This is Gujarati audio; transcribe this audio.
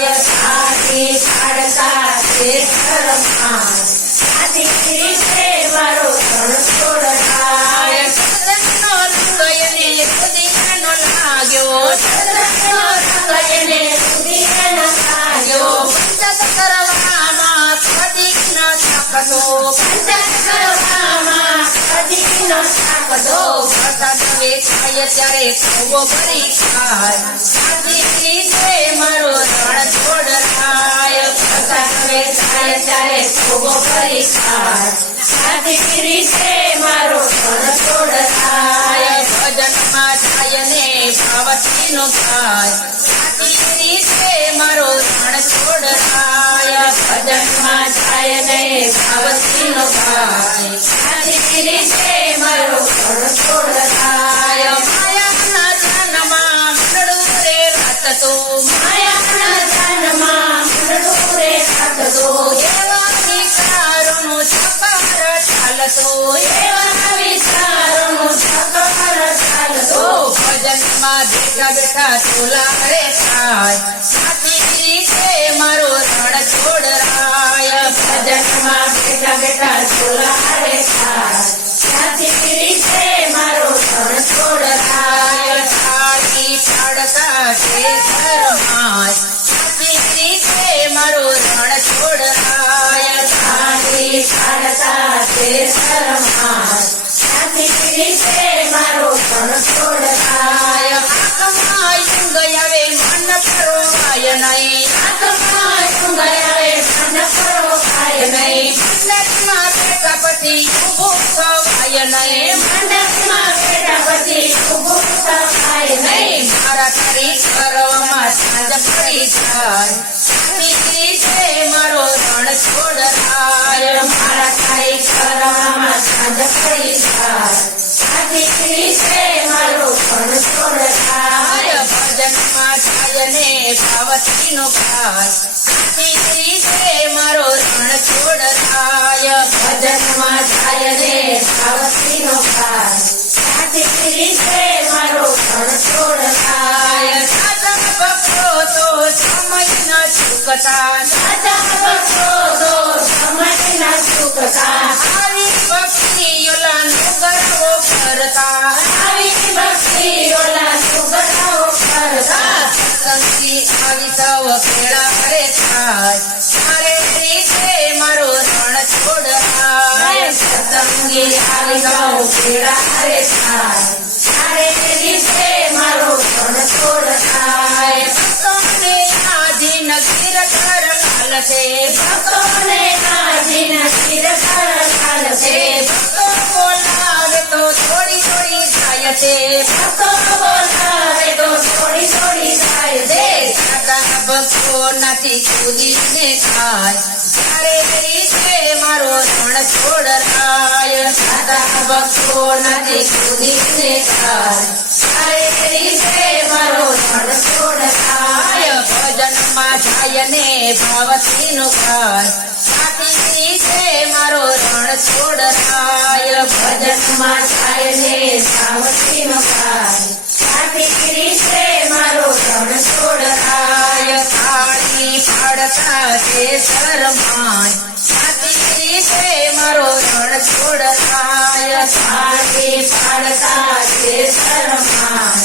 સાથી પાડતા છે શરમાય સાથી રીતે મારો ધણ છોડાય સદનનો રંગ એને કુદીનો લાગ્યો સદનનો રંગ એને કુદીનો લાગ્યો પંચત કરવામાં કદી ન થાકતો પંચત કરવામાં કદી ન થાકતો પ્રસાદ વેચાય ત્યારે કૌવો ભરી ખાય સાથી રીતે મારો ધણ છોડાય પ્રસાદ વેચાય ત્યારે કૌવો ભરી ખાય સાથી રીતે મારો ધણ છોડાય ભજનમાં જાય ને ભાવતીનો ગાય સાથી રીતે મારો ધણ છોડાય ભજનમાં જાય ને ભાવતીનો ગાય સાથી રીતે મારો ધણ છોડાય માયાના ધનમાં મંડળું રે રાતતો માયાના ધનમાં મંડળું રે રાતતો એવા વિચારોનું ચક્કર ચાલતો એવા વિચારોનું ચક્કર ચાલતો ભજનમાં બેઠા બેઠા ચોલા રે થાય સાથી રીતે મારો ધણ છોડાય ભજનમાં બેઠા બેઠા ચોલા રે થાય સાથી રીતે મારો ધણ છોડાય સાથી પાડતા છે શરમાય સાથી રીતે મારો ધણ છોડાય સાથી પાડતા છે શરમાય સાથી રીતે મારો ધણ છોડાય આંખમાં ઊંઘ આવે મન ફરવાય નહીં આત્મા સુંદરાએ મન પરોવાય નહીં મંડપમાં બેઠા પછી ઊભું થવાય નહીં મંડપમાં બેઠા પછી ઊભું થવાય નહીં મારા તારી કરવામાં સાંજ પડી જાય સાથી રીતે મારો ધણ છોડાય મારા તારી કરવામાં સાંજ પડી જાય સાથી રીતે મારો ધણ છોડાય ભજનમાં જાય ને ભાવતીનો ગાય સાથી રીતે મારો ધણ છોડાય ભજનમાં જાય ને ભાવતીનો ગાય સાથી રીતે મારો ધણ છોડાય સાધક ભક્તો તો સમય ન ચૂકતા સાચા ભક્તો તો સમય ના ચૂકતા આવી ભક્તિઓલાનું ગર્વો કરતા આવી ભક્તિઓલા સુગતાઓ કરતા સત્સંગથી આવી સૌ ભેળા રે થાય મારે રીતે મારો ધણ છોડાય સત્સંગી આવી સૌ ભેળા રે થાય તારે રીતે મારો ધણ છોડાય ભક્તોને આધીન ગિરધર લાલ છે ભક્તોને આધીન શિરધર ચાલ છે ભક્તો બોલાવે તો થોડી થોડી જાય છે ભક્તો બોલાવે તો થોડી થોડી જાય છે દાદા ભક્તો નથી કુદીને ખાય ત્યારે રીતે મારો ધણ છોડાય દાદા ભક્તો નથી કુદીને ખાય તારે રીતે મારો ધણ છોડાય ભજનમાં જાય ને ભાવતીનો ગાય સાથી રીતે મારો ધણ છોડાય ભજનમાં જાય ને સાવતીનો ગાય સાથી રીતે મારો ધણ છોડાય થાળી પાડતા છે શરમાય સાથી રીતે મારો ધણ છોડાય સાથી પાડતા છે શરમાય